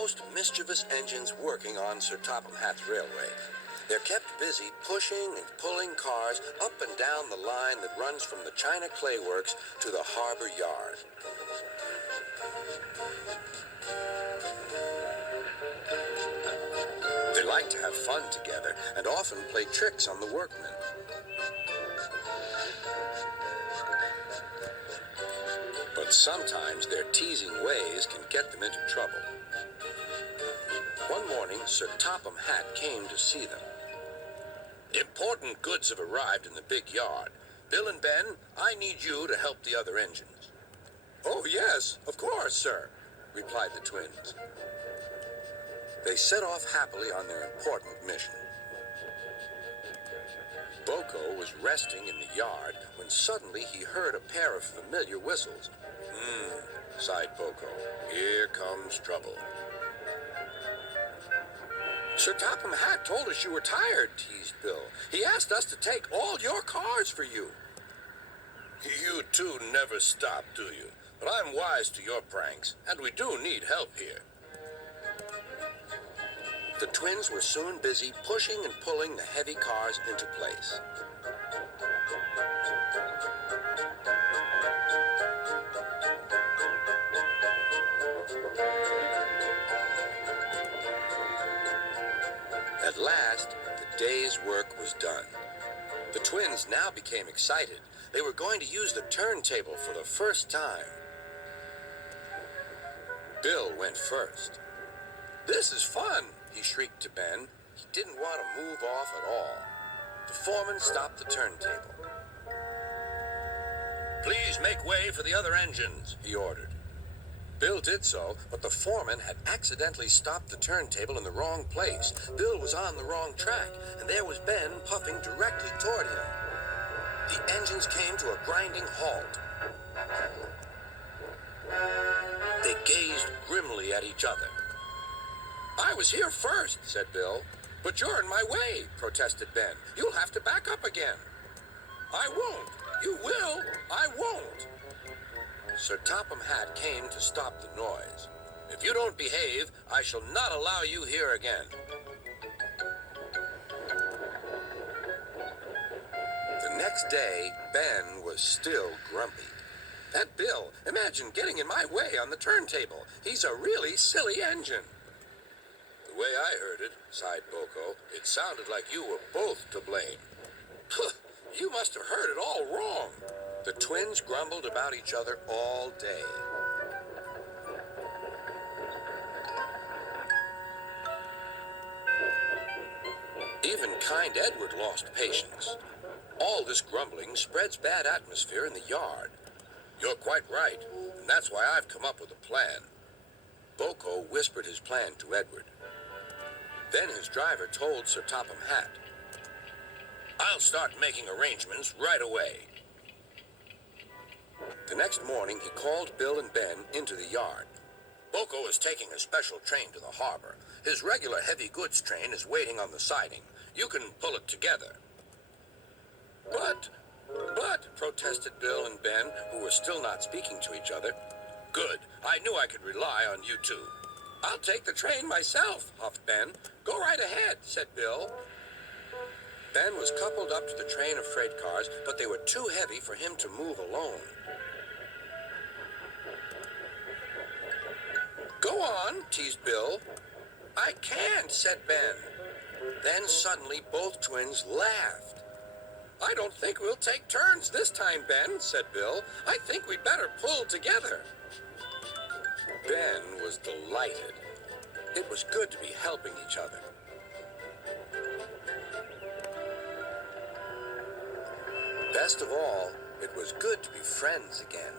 most mischievous engines working on Sir Topham Hatt's railway. They're kept busy pushing and pulling cars up and down the line that runs from the China Clay Works to the harbor yard. They like to have fun together and often play tricks on the workmen. But sometimes their teasing ways can get them into trouble. One morning, Sir Topham Hatt came to see them. Important goods have arrived in the big yard. Bill and Ben, I need you to help the other engines. Oh, yes, of course, sir, replied the twins. They set off happily on their important mission. BoCo was resting in the yard when suddenly he heard a pair of familiar whistles. Sighed BoCo. Here comes trouble. Sir Topham Hatt told us you were tired, teased Bill. He asked us to take all your cars for you. You two never stop, do you? But I'm wise to your pranks, and we do need help here. The twins were soon busy pushing and pulling the heavy cars into place. At last, the day's work was done. The twins now became excited. They were going to use the turntable for the first time. Bill went first. This is fun, he shrieked to Ben. He didn't want to move off at all. The foreman stopped the turntable. Please make way for the other engines, he ordered. Bill did so, but the foreman had accidentally stopped the turntable in the wrong place. Bill was on the wrong track, and there was Ben puffing directly toward him. The engines came to a grinding halt. They gazed grimly at each other. I was here first, said Bill. But you're in my way, protested Ben. You'll have to back up again. I won't. You will. I won't. Sir Topham Hatt came to stop the noise. If you don't behave, I shall not allow you here again. The next day, Ben was still grumpy. That Bill, imagine getting in my way on the turntable. He's a really silly engine. The way I heard it, sighed BoCo, it sounded like you were both to blame. You must have heard it all wrong. The twins grumbled about each other all day. Even kind Edward lost patience. All this grumbling spreads bad atmosphere in the yard. You're quite right, and that's why I've come up with a plan. BoCo whispered his plan to Edward. Then his driver told Sir Topham Hatt, I'll start making arrangements right away. The next morning, he called Bill and Ben into the yard. BoCo is taking a special train to the harbor. His regular heavy goods train is waiting on the siding. You can pull it together. But, protested Bill and Ben, who were still not speaking to each other. Good. I knew I could rely on you two. I'll take the train myself, huffed Ben. Go right ahead, said Bill. Ben was coupled up to the train of freight cars, but they were too heavy for him to move alone. Go on, teased Bill. I can't, said Ben. Then suddenly both twins laughed. I don't think we'll take turns this time, Ben, said Bill. I think we'd better pull together. Ben was delighted. It was good to be helping each other. Best of all, it was good to be friends again.